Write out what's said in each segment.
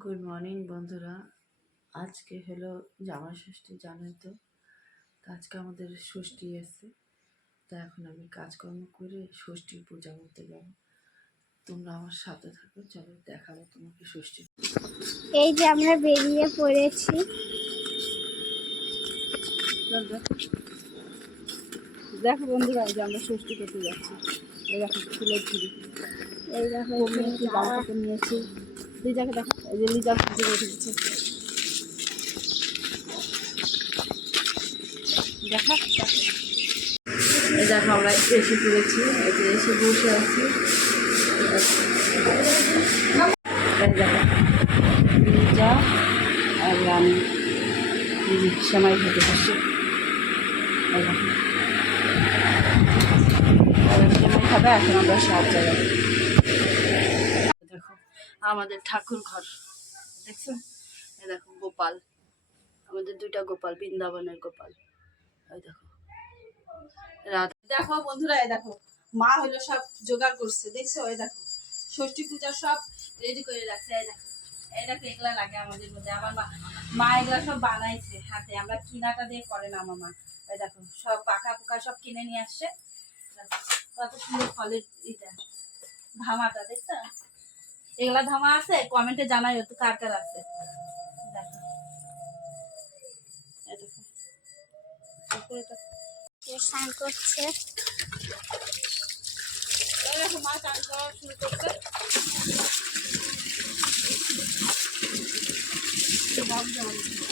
Good morning বন্ধুরা। আজকে হলো জামা ষষ্ঠী জানোই তো। আজকে আমাদের ষষ্ঠী এসছে তা এখন আমি কাজকর্ম করে ষষ্ঠীর পূজা করতে যাব। তোমরা আমার সাথে থাকো চলো দেখাবো তোমাকে ষষ্ঠী। এই যে আমরা বেরিয়ে পড়েছি। দেখো। বন্ধুরা যে আমরা ষষ্ঠী করতে যাচ্ছি। এই দেখো ফুলের ঝুড়ি। এই দেখো নিয়েছি। লিজাকে দেখো, এই যে লিজা পুজো করে দিচ্ছে। দেখা। আমরা এসে পড়েছি, এই যে এসে বসে আছি। লিজা আর রানী। সেমাই খেতে বসছে। সেমাই খাবে, এখন আমরা সাহায্য যাব আমাদের ঠাকুর ঘর। দেখছ? এই দেখো, গোপাল। আমাদের দুইটা গোপাল, বৃন্দাবনের গোপাল। এই দেখো। দেখো বন্ধুরা, এই দেখো। মা হলো সব জোগাড় করছে, দেখছ? এই দেখো। ষষ্ঠী পূজা সব রেডি করে রাখছে, এই দেখো। এই দেখো, এগুলা লাগে আমাদের মধ্যে। আমার মা মা এগুলা সব বানাইছে হাতে। আমরা কিনাটা দিয়ে করে না আমার মা এই দেখো, সব পাকা পোকা সব কিনে নিয়ে আসছে। কত সুন্দর ফলের এটা ধামাটা দেখছ? এগুলা ধামা আছে? কমেন্টে জানাই তো কার কার আছে। স্নান করা করছে?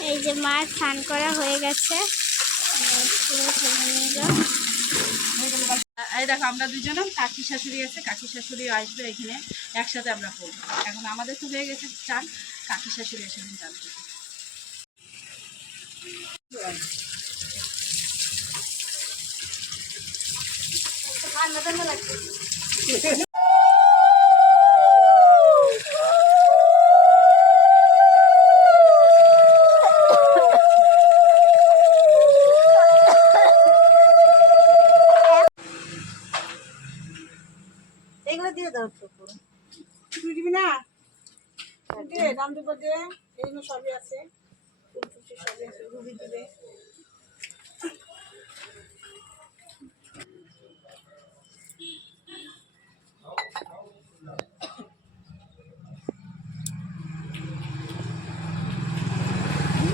এই যে মা স্নান করা হয়ে গেছে। এই দেখো, আমরা দুজন কাকি শাশুড়ি আছে, কাকি শাশুড়ি আসবে এখানে, একসাথে আমরা করব এখন আমাদের তো হয়ে গেছে চান কাকি শাশুড়ি এসে চান ঠান্ডা লাগছে। দাও তুই দিবি না? দাম দিব দে এই সবই আছে। সবই আছে রুবি দিবে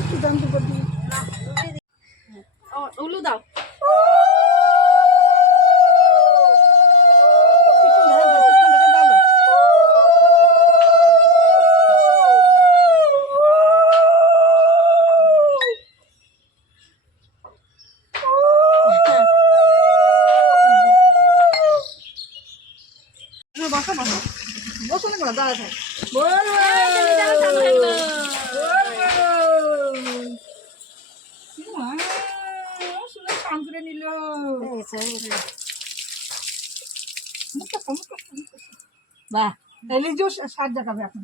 কি দাম দেবো দি ও, উলু দাও পিছন ধরে দাও পিছন ধরে দাও বসো বসো বসো না দাঁড়া থাক নিল বাহ এলিজও সাত দেখাবে এখন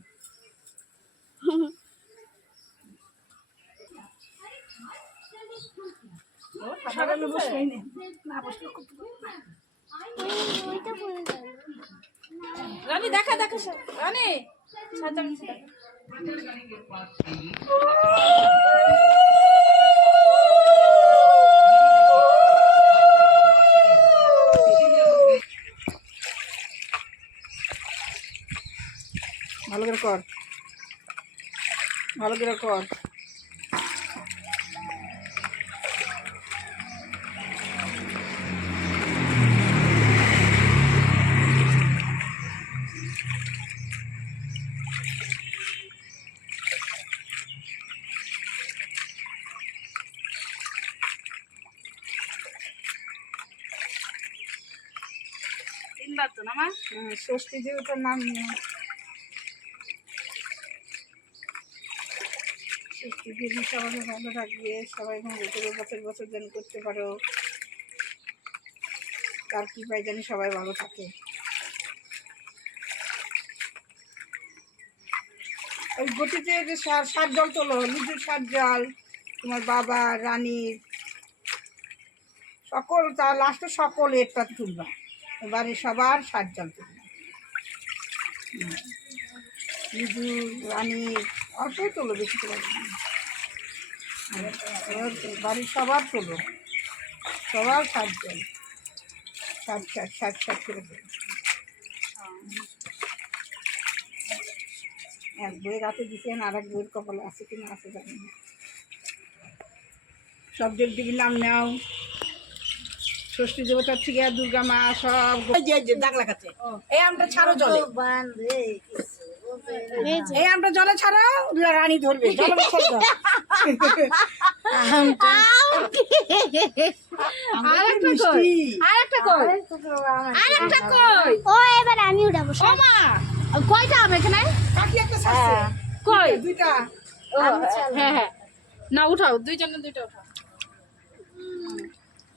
না বসলে খুব। রানী দেখা দেখা। রানী সাজা। ভালো করে কর। ভালো করে কর। যেহেতু নাম ষষ্ঠী দিন সবাই ভালো থাকবে, সবাই ভালো বছর বছর যেন করতে পারো। তার কি পাই জানি সবাই ভালো থাকে। ওই গতিতে যে সার সার জল তোলো নিজের সার জল, তোমার বাবা রানীর সকল তার লাস্টে সকল এরটা তুলবা। এবারে সবার তুলবা লিজু রানী, অল্পই তোলো, বেশি করে না। বাড়ির সবার তোলো। সবার সাতজন ষাট ষাট ষাট ষাট করে এক বইয়ের হাতে দিচ্ছেন আর এক বইয়ের কপালে আছে কিনা আছে জানি না। সব দেবদেবীর নাম নাও? ষষ্ঠী দেবতার থেকে দুর্গা মা সব দাগ লাগাচ্ছে। এই আমটা ছাড়ো জলে। এই আমটা জলে ছাড়ো রানী ধরবে। জলে ছেড়ে দাও আমটা কি? মিষ্টি। আরেকটা কই? আরেকটা কই ও এবার আমি উঠাবো কয়টা আম এখানে? কই? দুইটা। হ্যাঁ হ্যাঁ। না উঠাও দুইজনে দুইটা উঠাও। হ্যাঁ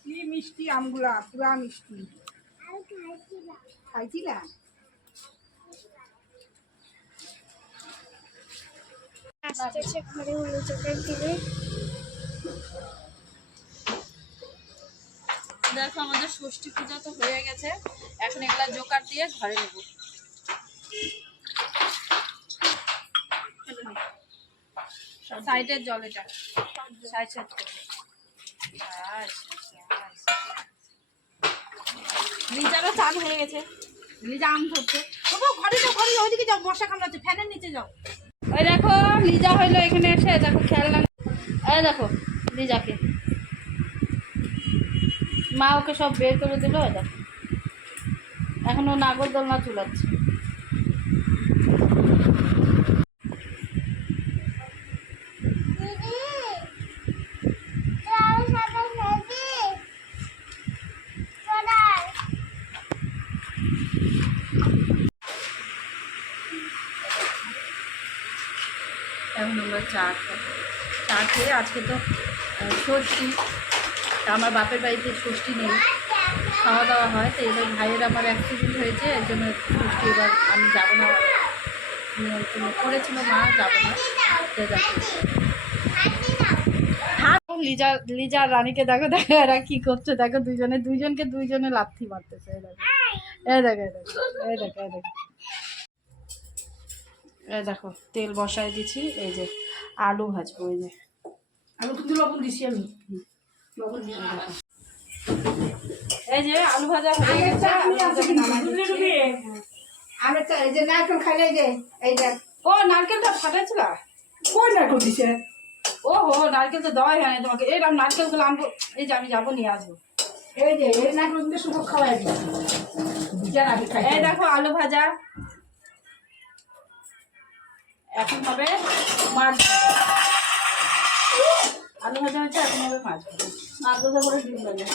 কি মিষ্টি আমগুলা? পুরা মিষ্টি। খাইছিলা? আসতেছে ঘরে দেখো আমাদের ষষ্ঠী পূজা তো হয়ে গেছে। এখন এগুলা জোকার দিয়ে ঘরে নেব। সাইডের জল এটা সাইড সাইড। লিজারও চান হয়ে গেছে। লিজা আম ধরছে। ঘরে যাও ঘরে যাও ওইদিকে যাও বর্ষা কামড়াচ্ছে ফ্যানের নিচে যাও। ওই দেখো লিজা হইল এখানে এসে দেখো খেলনা এই দেখো লিজাকে। মা ওকে সব বের করে দিল দেখো। এখন ও নাগর দোলনা চুলাচ্ছে এখন আমরা চা চা খেয়ে আজকে তো ষষ্ঠী। আমার বাপের বাড়িতে ষষ্ঠী নেই। খাওয়া দাওয়া হয়, তো এবার ভাইয়ের আমার অ্যাক্সিডেন্ট হয়েছে, এর জন্য ষষ্ঠী এবার আমি যাব না। করেছিল মা, যাব না। লিজা লিজা রানীকে দেখো দেখো এরা কি করছে। দেখো দুইজনে দুইজনকে দুইজনে লাথি মারতেছে। এই দেখো এই দেখো এই দেখো এই দেখো। দেখো এই দেখো তেল বসায় দিছি এই যে আলু ভাজবো এই যে। আলু কিন্তু লবণ দিছি আমি। এই যে আলু ভাজা হয়ে গেছে আমি তো এই যে নারকেল খাইলে যে এই দেখ ও নারকেলটা ফাটাইছিল? কই নারকেল দিছে? ও হো নারকেল তো দেওয়াই হয় না তোমাকে। এইরকম নারকেলগুলো আনব। এই যে আমি যাব নিয়ে আসব। এই যে এই নারকেল শুধু খাওয়াই খাই এই দেখো আলু ভাজা। এখন হবে মাছ ভাজা। আলু ভাজা হচ্ছে এখন হবে মাছ ভাজা। মাছ ভাজা করে ডিম ভাজা।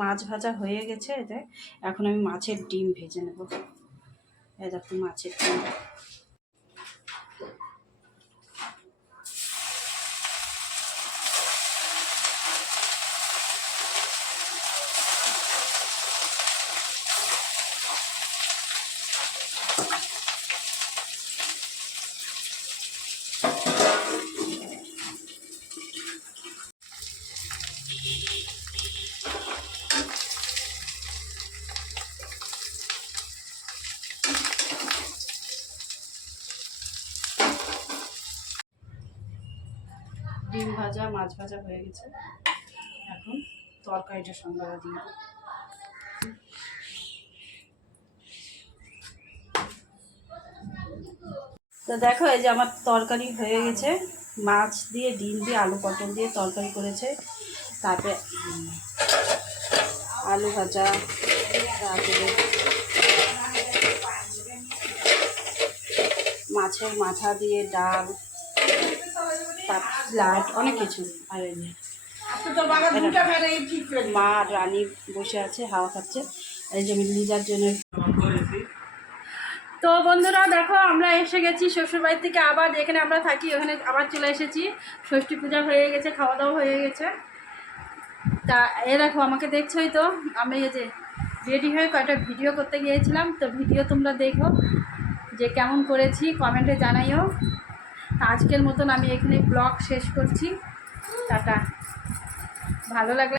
মাছ ভাজা হয়ে গেছে, এতে। এখন আমি মাছের ডিম ভেজে নেব। এই দেখো মাছের ডিম ডিম ভাজা, মাছ ভাজা হয়ে গেছে। এখন তরকারিটা সঙ্গে দিয়ে। তো দেখো, এই যে আমার তরকারি হয়ে গেছে। মাছ দিয়ে, ডিম দিয়ে, আলু পটল দিয়ে তরকারি করেছে। তারপরে আলু ভাজা, তারপরে মাছের মাথা দিয়ে ডাল স্যালাড অনেক কিছু আর করে মা আর রানী বসে আছে হাওয়া খাচ্ছে। এই যে লিজার জন্য তো বন্ধুরা দেখো আমরা এসে গেছি শ্বশুরবাড়ি থেকে আবার যেখানে আমরা থাকি ওখানে আবার চলে এসেছি। ষষ্ঠী পূজা হয়ে গেছে খাওয়া দাওয়া হয়ে গেছে। তা এ দেখো আমাকে দেখছোই তো? আমি এই যে রেডি হয়ে কয়েকটা ভিডিও করতে গিয়েছিলাম। তো ভিডিও তোমরা দেখো যে কেমন করেছি কমেন্টে জানাইও। আজকের মতন আমি এখানে ব্লগ শেষ করছি। টাটা। ভালো লাগলে